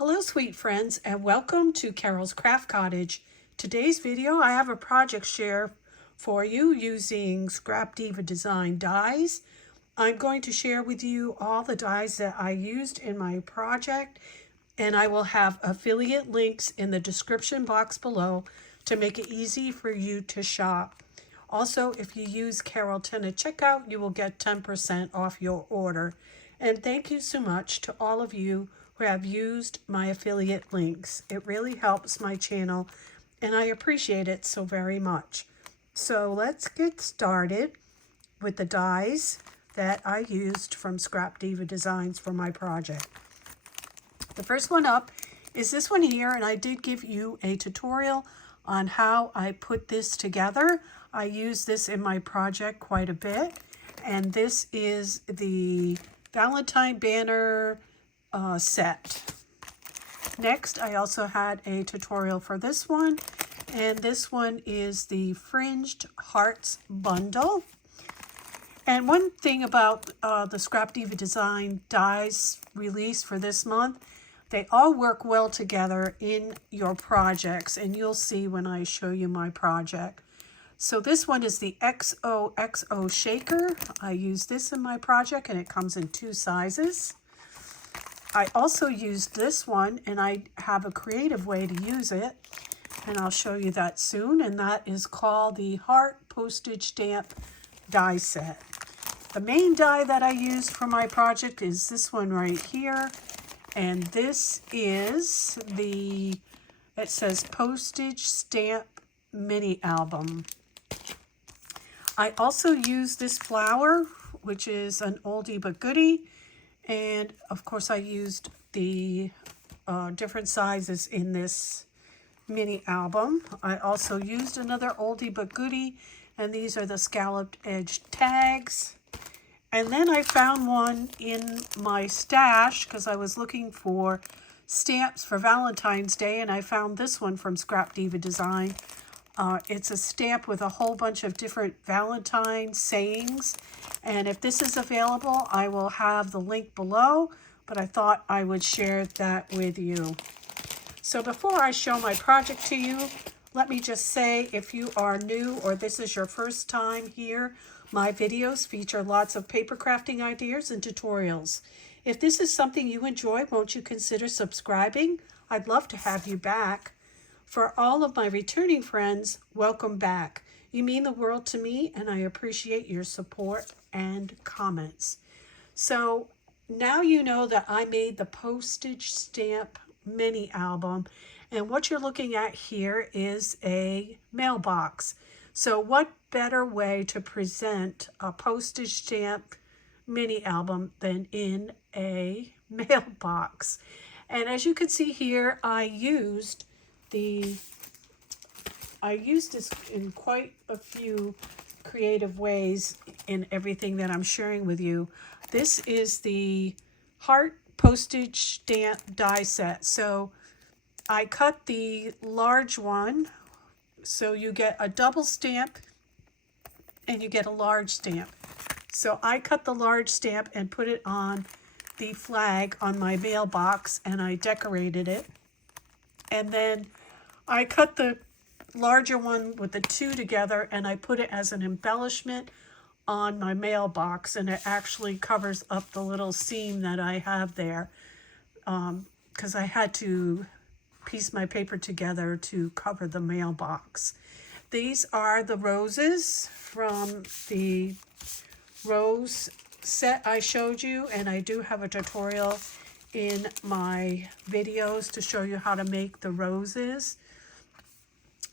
Hello sweet friends and welcome to Carol's Craft Cottage. Today's video I have a project share for you using Scrapdiva design dies. I'm going to share with you all the dies that I used in my project, and I will have affiliate links in the description box below to make it easy for you to shop. Also, if you use Carol10 at checkout, you will get 10% off your order. And thank you so much to all of you who have used my affiliate links. It really helps my channel and I appreciate it so very much. So let's get started with the dies that I used from Scrapdiva Designs for my project. The first one up is this one here, and I did give you a tutorial on how I put this together. I use this in my project quite a bit, and this is the Valentine Banner Set. Next, I also had a tutorial for this one, and this one is the Fringed Hearts Bundle. And one thing about the Scrapdiva Design dies release for this month, they all work well together in your projects, and you'll see when I show you my project. So this one is the XOXO Shaker. I use this in my project, and it comes in 2 sizes. I also used this one, and I have a creative way to use it, and I'll show you that soon, and that is called the Heart Postage Stamp Die Set. The main die that I used for my project is this one right here, and this is it says Postage Stamp Mini Album. I also used this flower, which is an oldie but goodie, and of course I used the different sizes in this mini album. I also used another oldie but goodie, and these are the scalloped edge tags. And then I found one in my stash because I was looking for stamps for Valentine's Day, and I found this one from Scrapdiva Design. It's a stamp with a whole bunch of different Valentine sayings, and if this is available, I will have the link below, but I thought I would share that with you. So before I show my project to you, let me just say, if you are new or this is your first time here, my videos feature lots of paper crafting ideas and tutorials. If this is something you enjoy, won't you consider subscribing? I'd love to have you back. For all of my returning friends, welcome back. You mean the world to me, and I appreciate your support and comments. So now you know that I made the postage stamp mini album, and what you're looking at here is a mailbox. So what better way to present a postage stamp mini album than in a mailbox? And as you can see here, I used this in quite a few creative ways in everything that I'm sharing with you. This is the Heart Postage Stamp Die Set. So I cut the large one, so you get a double stamp and you get a large stamp. So I cut the large stamp and put it on the flag on my mailbox, and I decorated it. And then I cut the larger one with the 2 together, and I put it as an embellishment on my mailbox, and it actually covers up the little seam that I have there, because I had to piece my paper together to cover the mailbox. These are the roses from the rose set I showed you, and I do have a tutorial in my videos to show you how to make the roses.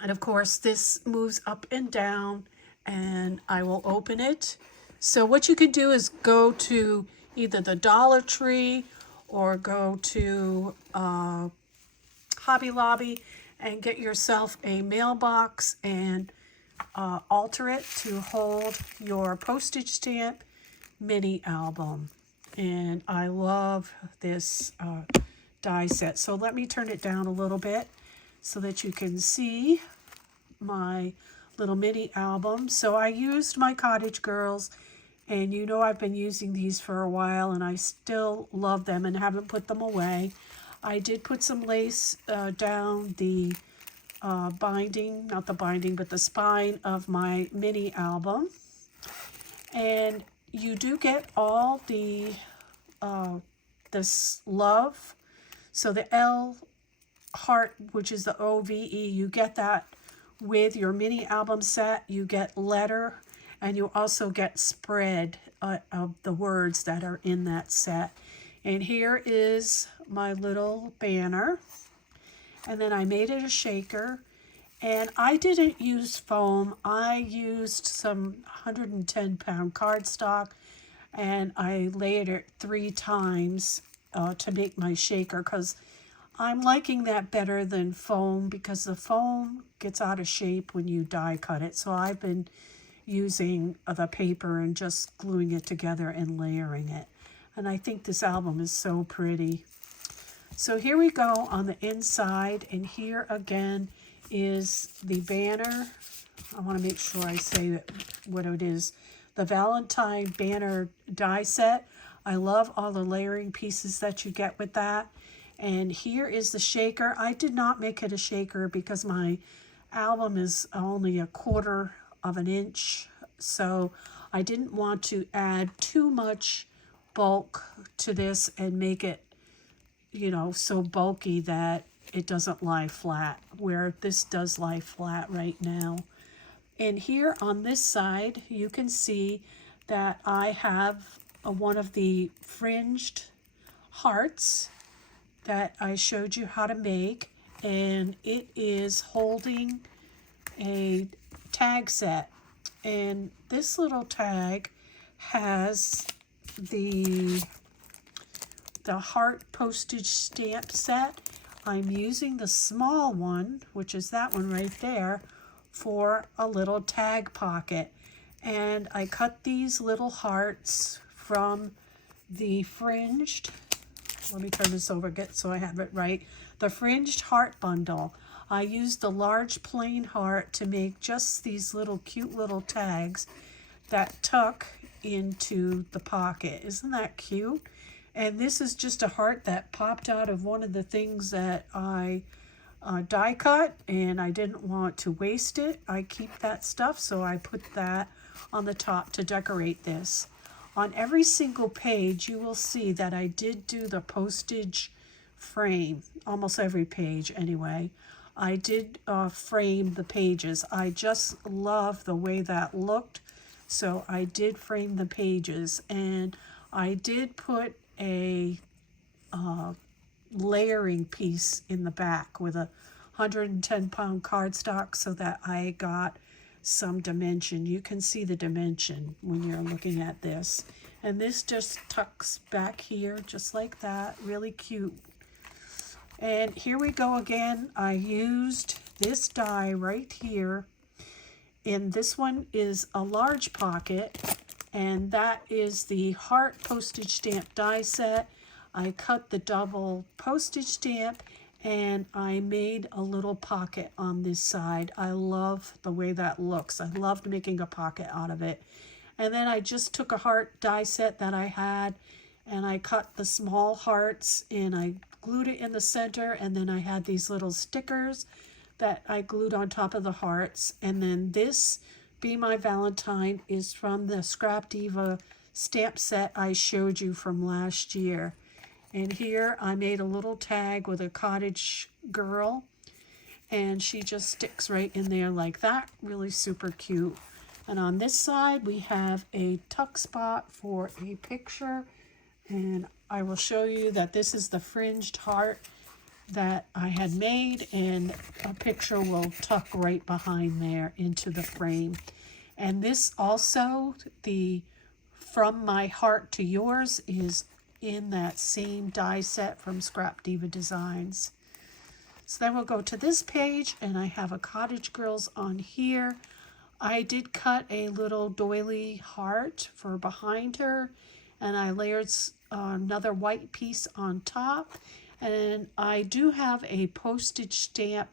And of course this moves up and down, and I will open it. So what you can do is go to either the Dollar Tree or go to Hobby Lobby and get yourself a mailbox and alter it to hold your postage stamp mini album. And I love this die set. So let me turn it down a little bit so that you can see my little mini album. So I used my Cottage Girls, and you know I've been using these for a while, and I still love them and haven't put them away. I did put some lace down the binding, not the binding, but the spine of my mini album. And you do get all the this love. So the L heart, which is the OVE, you get that with your mini album set. You get letter, and you also get spread of the words that are in that set. And here is my little banner. And then I made it a shaker. And I didn't use foam. I used some 110-pound cardstock, and I layered it 3 times to make my shaker, because I'm liking that better than foam, because the foam gets out of shape when you die cut it. So I've been using the paper and just gluing it together and layering it. And I think this album is so pretty. So here we go on the inside, and here again is the banner. I want to make sure I say what it is. The Valentine Banner die set. I love all the layering pieces that you get with that. And here is the shaker. I did not make it a shaker because my album is only 1/4 of an inch. So I didn't want to add too much bulk to this and make it, you know, so bulky that it doesn't lie flat, where this does lie flat right now. And here on this side, you can see that I have one of the fringed hearts that I showed you how to make, and it is holding a tag set. And this little tag has the heart postage stamp set. I'm using the small one, which is that one right there, for a little tag pocket. And I cut these little hearts from the fringed, let me turn this over so I have it right, the fringed heart bundle. I used the large plain heart to make just these little cute little tags that tuck into the pocket. Isn't that cute? And this is just a heart that popped out of one of the things that I die cut, and I didn't want to waste it. I keep that stuff, so I put that on the top to decorate this. On every single page, you will see that I did do the postage frame, almost every page anyway. I did frame the pages. I just love the way that looked, so I did frame the pages. And I did put a layering piece in the back with a 110-pound cardstock so that I got some dimension. You can see the dimension when you're looking at this. And this just tucks back here just like that. Really cute. And here we go again. I used this die right here. And this one is a large pocket. And that is the heart postage stamp die set. I cut the double postage stamp, and I made a little pocket on this side. I love the way that looks. I loved making a pocket out of it. And then I just took a heart die set that I had, and I cut the small hearts, and I glued it in the center, and then I had these little stickers that I glued on top of the hearts. And then this Be My Valentine is from the Scrapdiva stamp set I showed you from last year. And here I made a little tag with a cottage girl, and she just sticks right in there like that. Really super cute. And on this side we have a tuck spot for a picture, and I will show you that this is the fringed heart that I had made, and a picture will tuck right behind there into the frame. And this also, the From My Heart to Yours, is in that same die set from Scrapdiva Designs. So then we'll go to this page, and I have a cottage girls on here. I did cut a little doily heart for behind her, and I layered another white piece on top. And I do have a postage stamp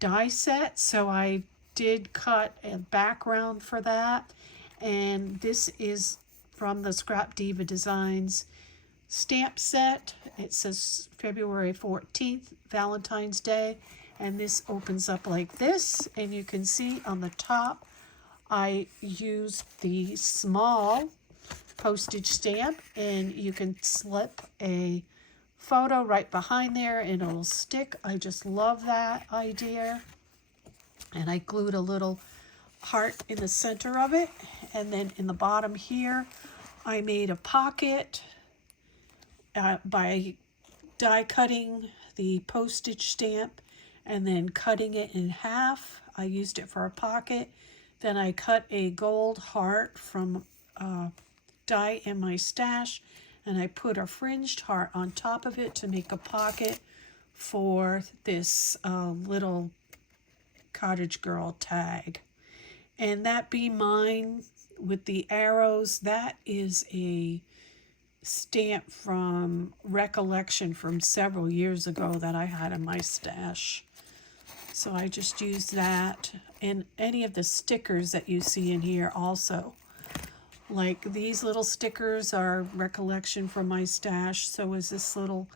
die set, so I did cut a background for that. And this is from the Scrapdiva Designs stamp set. It says February 14th, Valentine's Day, and this opens up like this, and you can see on the top I used the small postage stamp, and you can slip a photo right behind there and it'll stick. I just love that idea. And I glued a little heart in the center of it, and then in the bottom here I made a pocket by die cutting the postage stamp and then cutting it in half. I used it for a pocket. Then I cut a gold heart from die in my stash, and I put a fringed heart on top of it to make a pocket for this little cottage girl tag. And that be mine with the arrows. That is a stamp from Recollection from several years ago that I had in my stash. So I just used that, and any of the stickers that you see in here also. Like these little stickers are Recollection from my stash. So is this little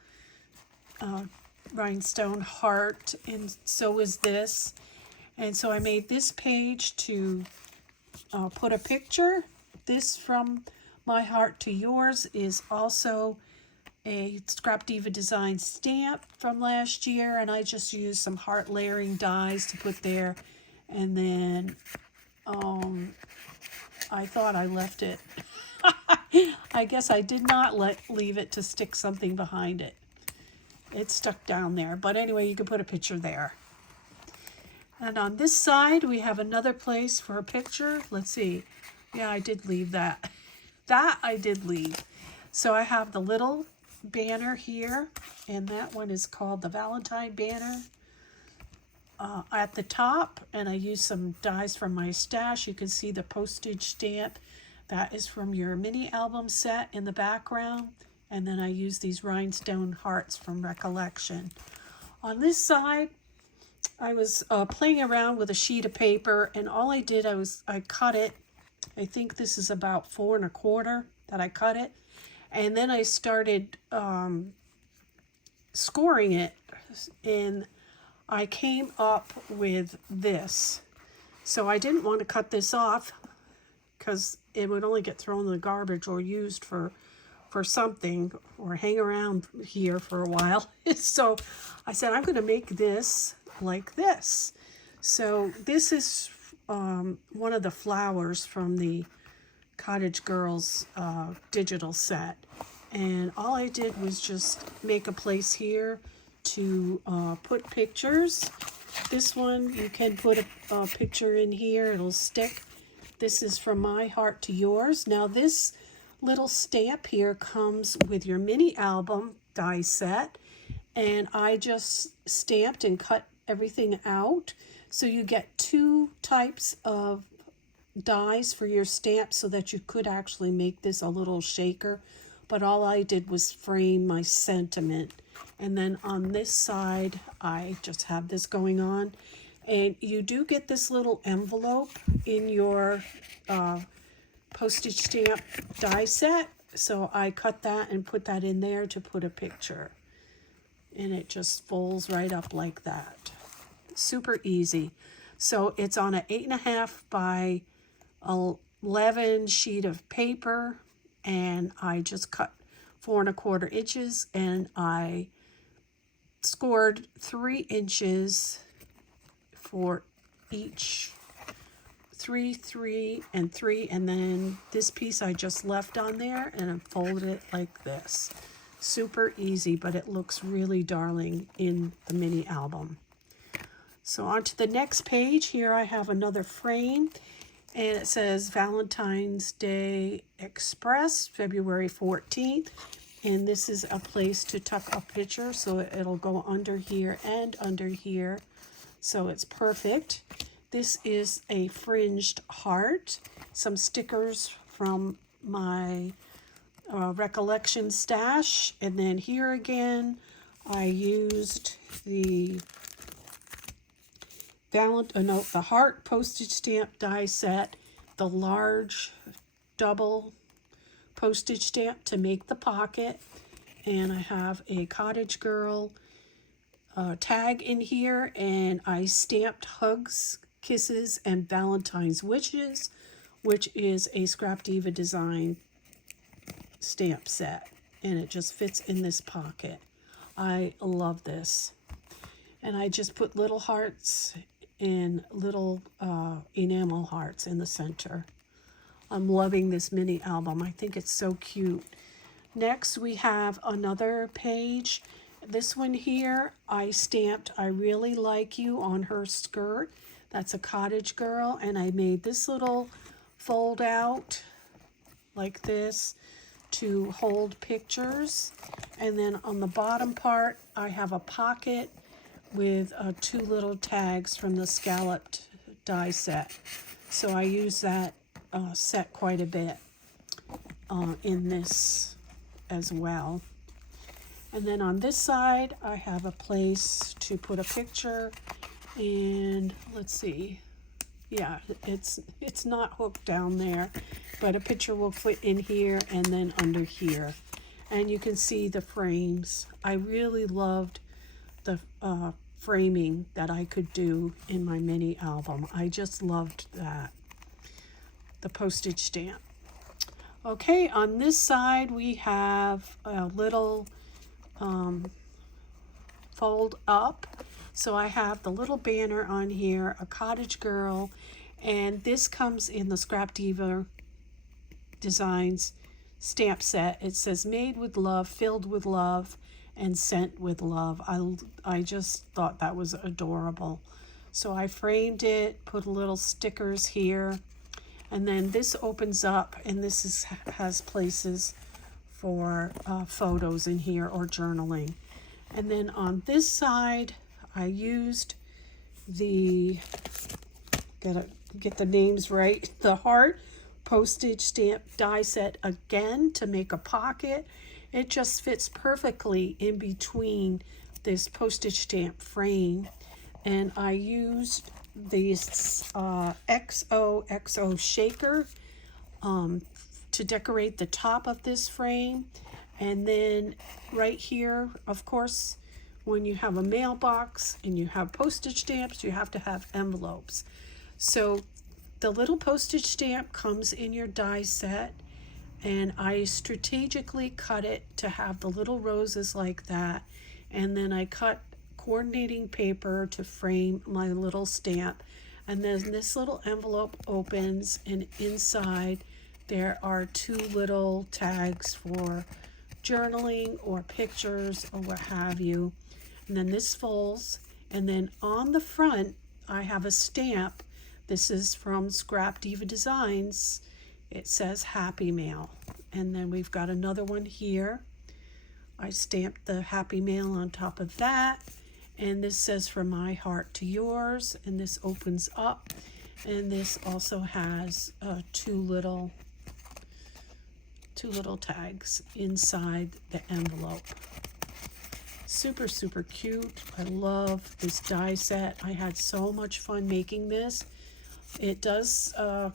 rhinestone heart, and so is this. And so I made this page to put a picture. This From My Heart to Yours is also a Scrapdiva design stamp from last year, and I just used some heart layering dies to put there. And then I thought I left it. I guess I did not leave it to stick something behind it. It's stuck down there, but anyway, you can put a picture there. And on this side we have another place for a picture. Let's see. Yeah, I did leave that. That I did leave. So I have the little banner here, and that one is called the Valentine Banner at the top, and I used some dies from my stash. You can see the postage stamp. That is from your mini album set in the background, and then I used these rhinestone hearts from Recollection. On this side I was playing around with a sheet of paper, and all I did, I cut it. I think this is about 4 1/4 that I cut it. And then I started scoring it, and I came up with this. So I didn't want to cut this off because it would only get thrown in the garbage or used for something or hang around here for a while. So I said, I'm going to make this like this. So this is one of the flowers from the Cottage Girls digital set, and all I did was just make a place here to put pictures. This one you can put a picture in here, it'll stick. This is From My Heart to Yours. Now this little stamp here comes with your mini album die set, and I just stamped and cut everything out, so you get 2 types of dies for your stamp so that you could actually make this a little shaker. But all I did was frame my sentiment. And then on this side I just have this going on, and you do get this little envelope in your postage stamp die set, so I cut that and put that in there to put a picture, and it just folds right up like that. Super easy. So it's on an 8.5 by 11 sheet of paper, and I just cut 4 1/4 inches, and I scored 3 inches for each 3, 3, and 3, and then this piece I just left on there and I folded it like this. Super easy, but it looks really darling in the mini album. So on to the next page. Here I have another frame, and it says Valentine's Day Express, February 14th. And this is a place to tuck a picture, so it'll go under here and under here. So it's perfect. This is a fringed heart, some stickers from my Recollection stash. And then here again, I used the the heart postage stamp die set, the large double postage stamp to make the pocket. and I have a Cottage Girl tag in here, and I stamped Hugs, Kisses, and Valentine's Wishes, which is a Scrapdiva design stamp set, and it just fits in this pocket. I love this. And I just put little hearts and little enamel hearts in the center. I'm loving this mini album. I think it's so cute. Next, we have another page. This one here, I stamped I Really Like You on her skirt. That's a Cottage Girl. And I made this little fold out like this to hold pictures. And then on the bottom part, I have a pocket with 2 little tags from the Scalloped die set. So I use that set quite a bit in this as well. And then on this side, I have a place to put a picture, and let's see. Yeah, it's not hooked down there, but a picture will fit in here and then under here. And you can see the frames. I really loved the framing that I could do in my mini album. I just loved that. The postage stamp. Okay, on this side we have a little fold up. So I have the little banner on here, a Cottage Girl, and this comes in the Scrapdiva Designs stamp set. It says made with love, filled with love, and sent with love. I just thought that was adorable. So I framed it, put little stickers here, and then this opens up, and this has places for photos in here or journaling. And then on this side, I used the, gotta get the names right, the heart postage stamp die set again to make a pocket. It just fits perfectly in between this postage stamp frame. And I used this XOXO Shaker to decorate the top of this frame. And then right here, of course, when you have a mailbox and you have postage stamps, you have to have envelopes. So the little postage stamp comes in your die set, and I strategically cut it to have the little roses like that. And then I cut coordinating paper to frame my little stamp. And then this little envelope opens, and inside there are 2 little tags for journaling or pictures or what have you. And then this folds, and then on the front I have a stamp. This is from Scrapdiva Designs. It says Happy Mail. And then we've got another one here. I stamped the Happy Mail on top of that. And this says From My Heart to Yours. And this opens up. And this also has 2 little tags inside the envelope. Super, super cute. I love this die set. I had so much fun making this. It does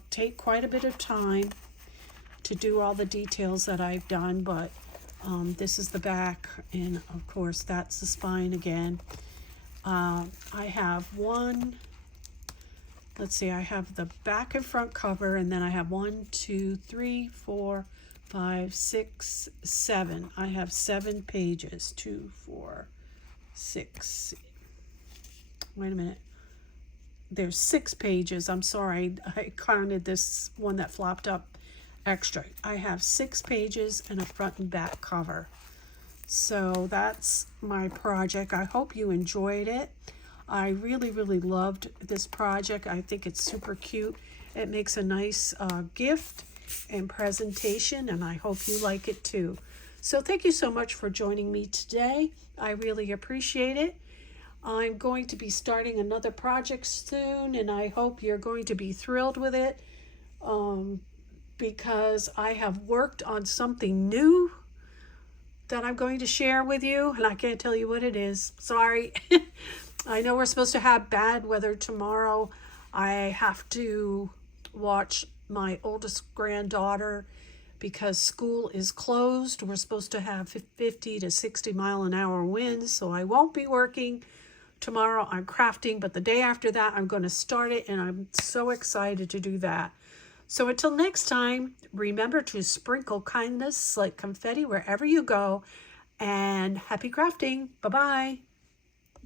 take quite a bit of time to do all the details that I've done, but this is the back, and of course that's the spine again. I have one, let's see, I have the back and front cover, and then I have 1, 2, 3, 4, 5, 6, 7. I have 7 pages. 2, 4, 6. Wait a minute. There's 6 pages. I'm sorry. I counted this one that flopped up extra. I have 6 pages and a front and back cover. So that's my project. I hope you enjoyed it. I really, really loved this project. I think it's super cute. It makes a nice gift and presentation, and I hope you like it too. So thank you so much for joining me today. I really appreciate it. I'm going to be starting another project soon, and I hope you're going to be thrilled with it because I have worked on something new that I'm going to share with you, and I can't tell you what it is. Sorry. I know we're supposed to have bad weather tomorrow. I have to watch my oldest granddaughter because school is closed. We're supposed to have 50 to 60-mile-an-hour winds, so I won't be working tomorrow on crafting, but the day after that, I'm going to start it, and I'm so excited to do that. So until next time, remember to sprinkle kindness like confetti wherever you go, and happy crafting. Bye-bye.